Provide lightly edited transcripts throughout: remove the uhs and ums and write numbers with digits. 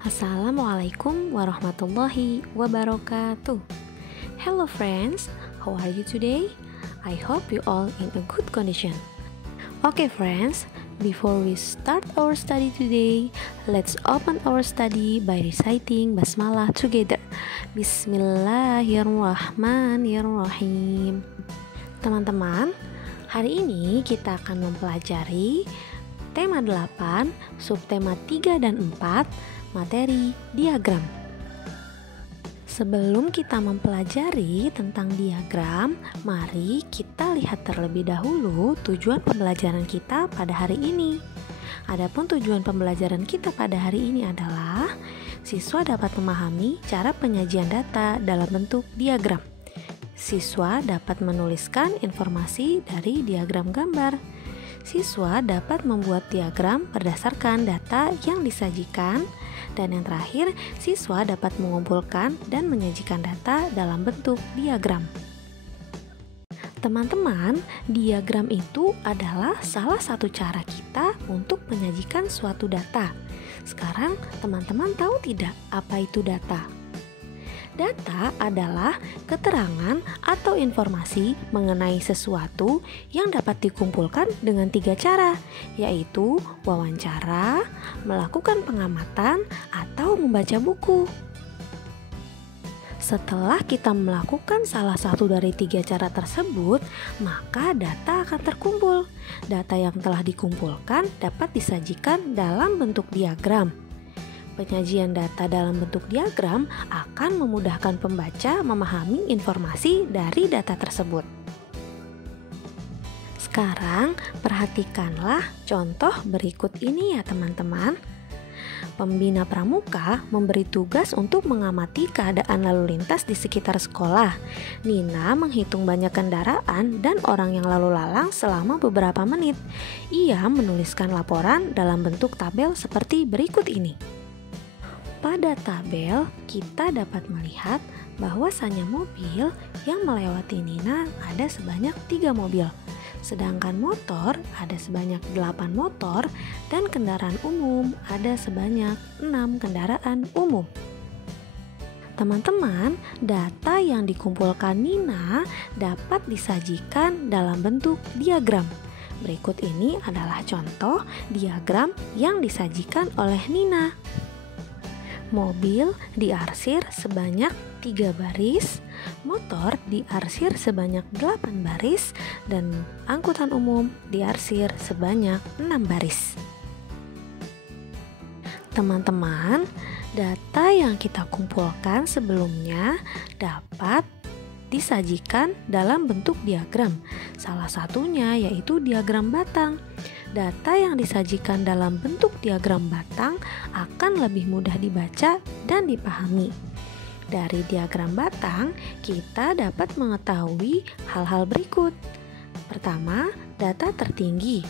Assalamualaikum warahmatullahi wabarakatuh. Hello friends, how are you today? I hope you all in a good condition. Okay friends, before we start our study today, let's open our study by reciting basmalah together. Bismillahirrahmanirrahim. Teman-teman, hari ini kita akan mempelajari tema 8, subtema 3 dan 4, materi diagram. Sebelum kita mempelajari tentang diagram, mari kita lihat terlebih dahulu tujuan pembelajaran kita pada hari ini. Adapun tujuan pembelajaran kita pada hari ini adalah siswa dapat memahami cara penyajian data dalam bentuk diagram. Siswa dapat menuliskan informasi dari diagram gambar. Siswa dapat membuat diagram berdasarkan data yang disajikan. Dan yang terakhir, siswa dapat mengumpulkan dan menyajikan data dalam bentuk diagram. Teman-teman, diagram itu adalah salah satu cara kita untuk menyajikan suatu data. Sekarang, teman-teman tahu tidak apa itu data? Data adalah keterangan atau informasi mengenai sesuatu yang dapat dikumpulkan dengan 3 cara, yaitu wawancara, melakukan pengamatan, atau membaca buku. Setelah kita melakukan salah satu dari 3 cara tersebut, maka data akan terkumpul. Data yang telah dikumpulkan dapat disajikan dalam bentuk diagram. Penyajian data dalam bentuk diagram akan memudahkan pembaca memahami informasi dari data tersebut. Sekarang, perhatikanlah contoh berikut ini ya teman-teman. Pembina pramuka memberi tugas untuk mengamati keadaan lalu lintas di sekitar sekolah. Nina menghitung banyak kendaraan dan orang yang lalu lalang selama beberapa menit. Ia menuliskan laporan dalam bentuk tabel seperti berikut ini. Pada tabel, kita dapat melihat bahwasanya mobil yang melewati Nina ada sebanyak 3 mobil. Sedangkan motor ada sebanyak 8 motor dan kendaraan umum ada sebanyak 6 kendaraan umum. Teman-teman, data yang dikumpulkan Nina dapat disajikan dalam bentuk diagram. Berikut ini adalah contoh diagram yang disajikan oleh Nina. Mobil diarsir sebanyak 3 baris, motor diarsir sebanyak 8 baris, dan angkutan umum diarsir sebanyak 6 baris. Teman-teman, data yang kita kumpulkan sebelumnya dapat disajikan dalam bentuk diagram. Salah satunya yaitu diagram batang. Data yang disajikan dalam bentuk diagram batang akan lebih mudah dibaca dan dipahami. Dari diagram batang, kita dapat mengetahui hal-hal berikut. Pertama, data tertinggi.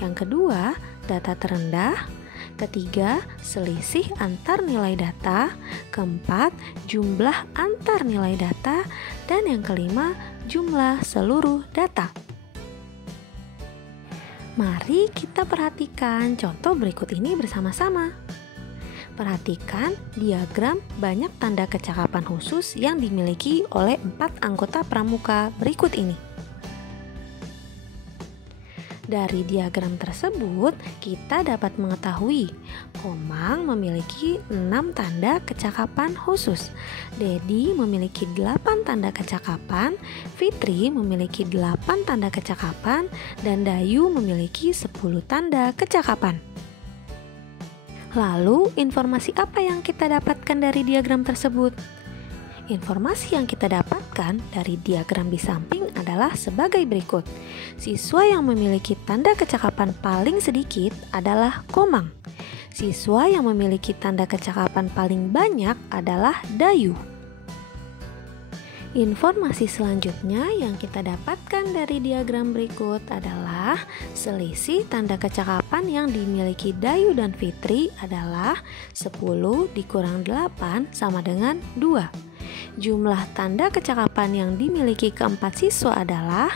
Yang kedua, data terendah. Ketiga, selisih antar nilai data. Keempat, jumlah antar nilai data. Dan yang kelima, jumlah seluruh data. Mari kita perhatikan contoh berikut ini bersama-sama. Perhatikan diagram banyak tanda kecakapan khusus yang dimiliki oleh 4 anggota pramuka berikut ini. Dari diagram tersebut, kita dapat mengetahui Komang memiliki 6 tanda kecakapan khusus, Dedi memiliki 8 tanda kecakapan, Fitri memiliki 8 tanda kecakapan, dan Dayu memiliki 10 tanda kecakapan. Lalu, informasi apa yang kita dapatkan dari diagram tersebut? Informasi yang kita dapatkan dari diagram di samping adalah sebagai berikut. Siswa yang memiliki tanda kecakapan paling sedikit adalah Komang. Siswa yang memiliki tanda kecakapan paling banyak adalah Dayu. Informasi selanjutnya yang kita dapatkan dari diagram berikut adalah selisih tanda kecakapan yang dimiliki Dayu dan Fitri adalah 10 dikurang 8 sama dengan 2. Jumlah tanda kecakapan yang dimiliki keempat siswa adalah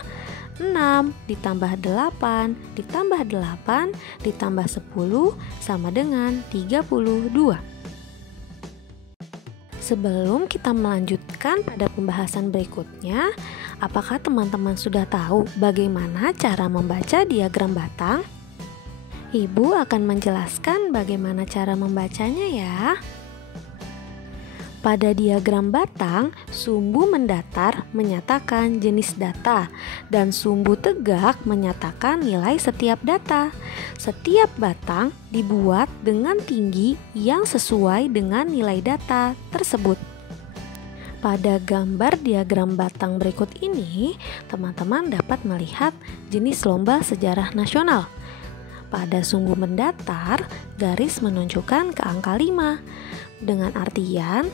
6 ditambah 8 ditambah 8 ditambah 10 sama dengan 32. Sebelum kita melanjutkan pada pembahasan berikutnya, apakah teman-teman sudah tahu bagaimana cara membaca diagram batang? Ibu akan menjelaskan bagaimana cara membacanya ya. Pada diagram batang, sumbu mendatar menyatakan jenis data dan sumbu tegak menyatakan nilai setiap data. Setiap batang dibuat dengan tinggi yang sesuai dengan nilai data tersebut. Pada gambar diagram batang berikut ini, teman-teman dapat melihat jenis lomba sejarah nasional. Pada sumbu mendatar, garis menunjukkan ke angka 5. Dengan artian,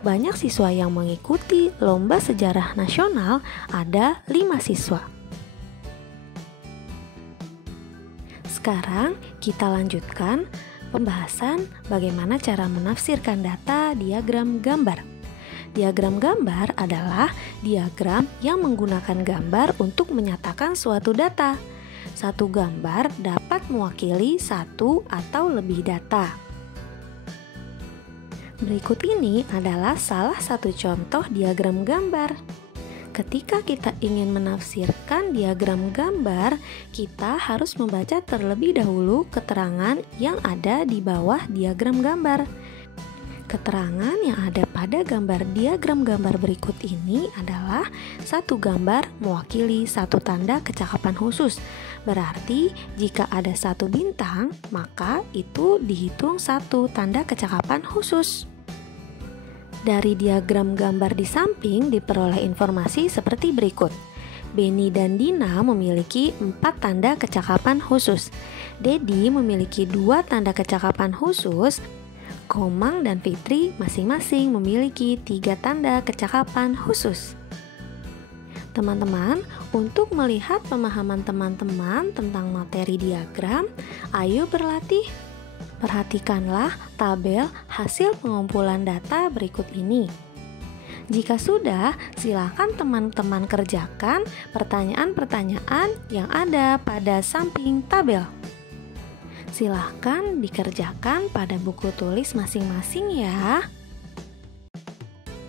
banyak siswa yang mengikuti lomba sejarah nasional, ada 5 siswa. Sekarang kita lanjutkan pembahasan bagaimana cara menafsirkan data diagram gambar. Diagram gambar adalah diagram yang menggunakan gambar untuk menyatakan suatu data. Satu gambar dapat mewakili satu atau lebih data. Berikut ini adalah salah satu contoh diagram gambar. Ketika kita ingin menafsirkan diagram gambar, kita harus membaca terlebih dahulu keterangan yang ada di bawah diagram gambar. Keterangan yang ada pada gambar diagram gambar berikut ini adalah satu gambar mewakili satu tanda kecakapan khusus. Berarti jika ada satu bintang, maka itu dihitung satu tanda kecakapan khusus. Dari diagram gambar di samping diperoleh informasi seperti berikut. Beni dan Dina memiliki 4 tanda kecakapan khusus. Dedi memiliki 2 tanda kecakapan khusus. Komang dan Fitri masing-masing memiliki 3 tanda kecakapan khusus. Teman-teman, untuk melihat pemahaman teman-teman tentang materi diagram, ayo berlatih. Perhatikanlah tabel hasil pengumpulan data berikut ini. Jika sudah, silakan teman-teman kerjakan pertanyaan-pertanyaan yang ada pada samping tabel. Silakan dikerjakan pada buku tulis masing-masing ya.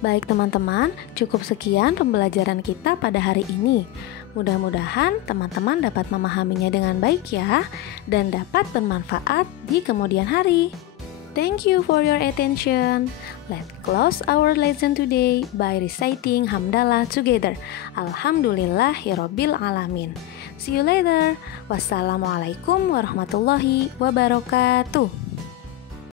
Baik teman-teman, cukup sekian pembelajaran kita pada hari ini. Mudah-mudahan teman-teman dapat memahaminya dengan baik ya, dan dapat bermanfaat di kemudian hari. Thank you for your attention. Let's close our lesson today by reciting Hamdalah together. Alhamdulillahirabbil alamin. See you later. Wassalamualaikum warahmatullahi wabarakatuh.